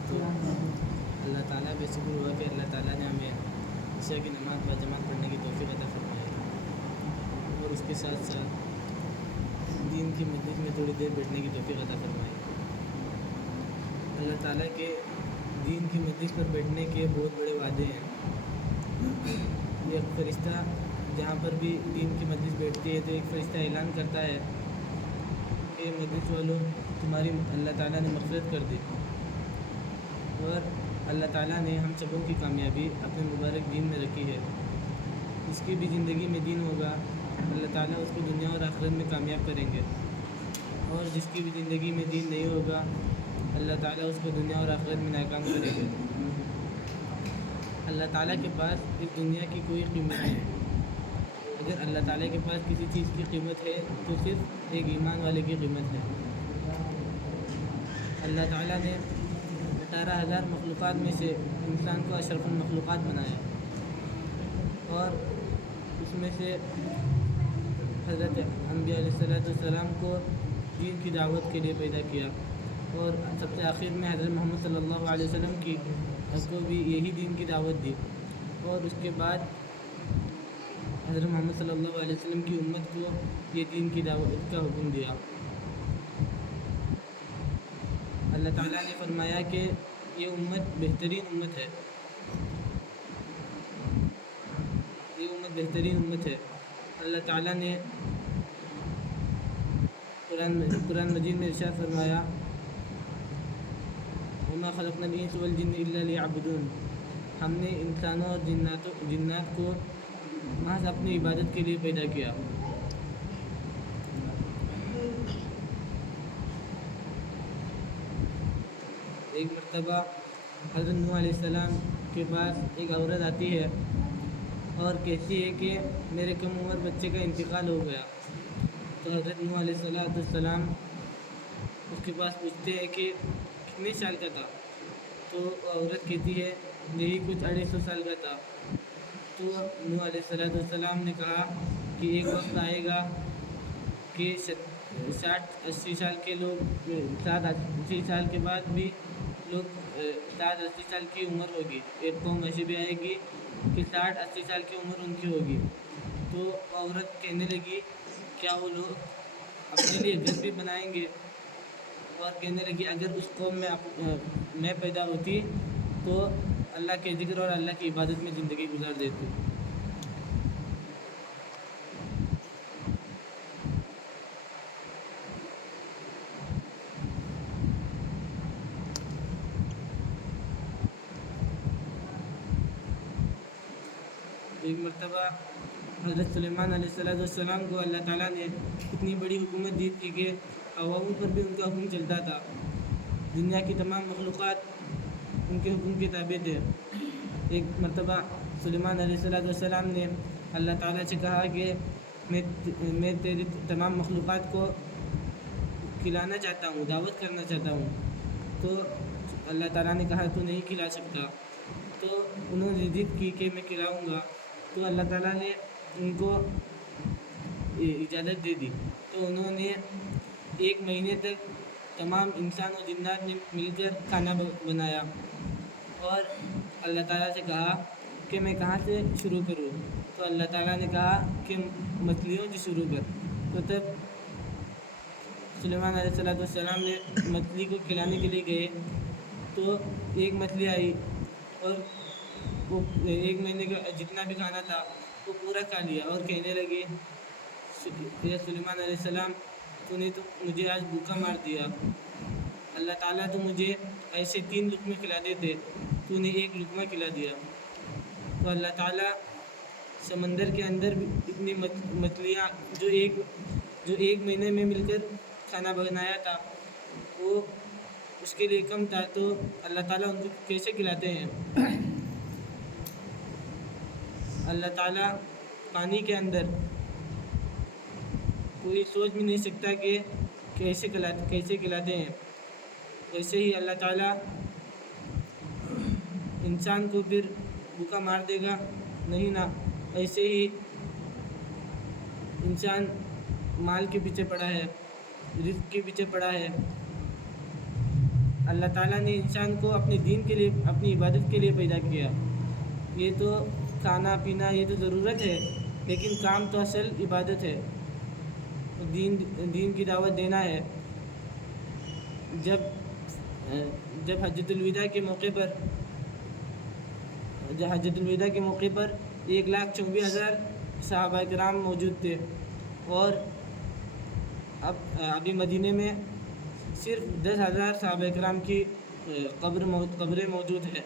دوستوں، اللہ تعالیٰ بے شکر ہوا کہ اللہ تعالیٰ نے ہمیں عشاء کی نماز باجماعت پڑھنے کی توفیق عطا فرمائی اور اس کے ساتھ ساتھ دین کی مجلس میں تھوڑی دیر بیٹھنے کی توفیق عطا فرمائی۔ اللہ تعالیٰ کے دین کی مجلس پر بیٹھنے کے بہت بڑے وعدے ہیں۔ ایک فرشتہ جہاں پر بھی دین کی مجلس بیٹھتی ہے تو ایک فرشتہ اعلان کرتا ہے کہ مجلس والوں تمہاری اللہ تعالیٰ نے مغفرت کر دی، اور اللہ تعالیٰ نے ہم سبوں کی کامیابی اپنے مبارک دین میں رکھی ہے۔ جس کی بھی زندگی میں دین ہوگا اللہ تعالیٰ اس کو دنیا اور آخرت میں کامیاب کریں گے، اور جس کی بھی زندگی میں دین نہیں ہوگا اللہ تعالیٰ اس کو دنیا اور آخرت میں ناکام کریں گے۔ اللہ تعالیٰ کے پاس اس دنیا کی کوئی قیمت نہیں۔ اگر اللہ تعالیٰ کے پاس کسی چیز کی قیمت ہے تو صرف ایک ایمان والے کی قیمت ہے۔ اللہ تعالیٰ نے 18,000 مخلوقات میں سے انسان کو اشرف المخلوقات بنایا، اور اس میں سے حضرت انبیاء علیہ السلام کو دین کی دعوت کے لیے پیدا کیا، اور سب سے آخر میں حضرت محمد صلی اللہ علیہ وسلم کی کو بھی یہی دین کی دعوت دی، اور اس کے بعد حضرت محمد صلی اللہ علیہ وسلم کی امت کو یہ دین کی دعوت کا حکم دیا۔ اللہ تعالیٰ نے فرمایا کہ یہ امت بہترین امت ہے، یہ امت بہترین امت ہے۔ اللہ تعالیٰ نے قرآن مجید میں ارشاد فرمایا وَمَا خَلَقْنَا الْإِنسَ وَالْجِنَّ إِلَّا لِيَعْبُدُونَ، ہم نے انسانوں اور جنات کو محض اپنی عبادت کے لیے پیدا کیا۔ ایک مرتبہ حضرت نوح علیہ السلام کے پاس ایک عورت آتی ہے اور کہتی ہے کہ میرے کم عمر بچے کا انتقال ہو گیا، تو حضرت نوح علیہ السلام اس کے پاس پوچھتے ہیں کہ کتنے سال کا تھا، تو عورت کہتی ہے یہی کچھ 250 سال کا تھا۔ تو نوح علیہ السلام نے کہا کہ ایک وقت آئے گا کہ 60-80 سال کے لوگ 60-80 سال کے بعد بھی لوگ 60-80 سال کی عمر ہوگی، ایک قوم ایسی بھی آئے گی کہ 60-80 سال کی عمر ان کی ہوگی۔ تو عورت کہنے لگی کیا وہ لوگ اپنے لیے گھر بھی بنائیں گے، اور کہنے لگی اگر اس قوم میں پیدا ہوتی تو اللہ کے ذکر اور اللہ کی عبادت میں زندگی گزار دیتی۔ ایک مرتبہ حضرت سلیمان علیہ السلام کو اللہ تعالیٰ نے اتنی بڑی حکومت دی تھی کہ عواموں پر بھی ان کا حکم چلتا تھا، دنیا کی تمام مخلوقات ان کے حکم کے تابع تھے۔ ایک مرتبہ سلیمان علیہ السلام نے اللہ تعالیٰ سے کہا کہ میں تیری تمام مخلوقات کو کھلانا چاہتا ہوں، دعوت کرنا چاہتا ہوں، تو اللہ تعالیٰ نے کہا تو نہیں کھلا سکتا۔ تو انہوں نے ضد کی کہ میں کھلاؤں گا، تو اللہ تعالیٰ نے ان کو اجازت دے دی۔ تو انہوں نے 1 مہینے تک تمام انسان و جنات نے مل کر کھانا بنایا، اور اللہ تعالیٰ سے کہا کہ میں کہاں سے شروع کروں، تو اللہ تعالیٰ نے کہا کہ مچھلیوں سے شروع کر۔ تو تب سلیمان علیہ السلام نے مچھلی کو کھلانے کے لیے گئے، تو ایک مچھلی آئی اور وہ 1 مہینے کا جتنا بھی کھانا تھا وہ پورا کھا لیا، اور کہنے لگے سلیمان علیہ السلام تو نے تو مجھے آج بھوکا مار دیا، اللہ تعالیٰ تو مجھے ایسے 3 لقمے کھلا دیتے، تو نے 1 لقمہ کھلا دیا۔ تو اللہ تعالیٰ سمندر کے اندر بھی اتنی مچھلیاں جو ایک مہینے میں مل کر کھانا بنایا تھا وہ اس کے لیے کم تھا، تو اللہ تعالیٰ ان کو کیسے کھلاتے ہیں؟ اللہ تعالیٰ پانی کے اندر کوئی سوچ بھی نہیں سکتا کہ کیسے کھلاتے ہیں، ویسے ہی اللہ تعالیٰ انسان کو پھر بھوکا مار دے گا؟ نہیں نا، ایسے ہی انسان مال کے پیچھے پڑا ہے، رزق کے پیچھے پڑا ہے، اللہ تعالیٰ نے انسان کو اپنے دین کے لیے، اپنی عبادت کے لیے پیدا کیا. یہ تو کھانا پینا یہ تو ضرورت ہے، لیکن کام تو اصل عبادت ہے، دین کی دعوت دینا ہے. جب حجۃ الوداع کے موقع پر 1,24,000 صحابہ کرام موجود تھے، اور ابھی مدینے میں صرف 10,000 صحابہ کرام کی قبریں موجود ہیں.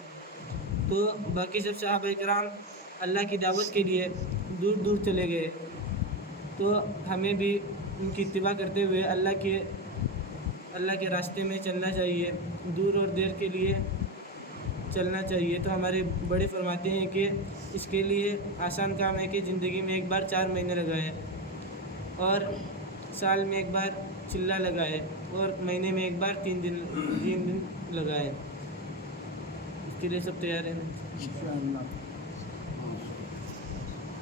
تو باقی سب صحابہ کرام اللہ کی دعوت کے لیے دور دور چلے گئے. تو ہمیں بھی ان کی اتباع کرتے ہوئے اللہ کے راستے میں چلنا چاہیے، دور اور دیر کے لیے چلنا چاہیے. تو ہمارے بڑے فرماتے ہیں کہ اس کے لیے آسان کام ہے کہ زندگی میں ایک بار 4 مہینے لگائے، اور سال میں ایک بار چلہ لگائے، اور مہینے میں ایک بار 3 دن لگائے. اس کے لیے سب تیار ہیں.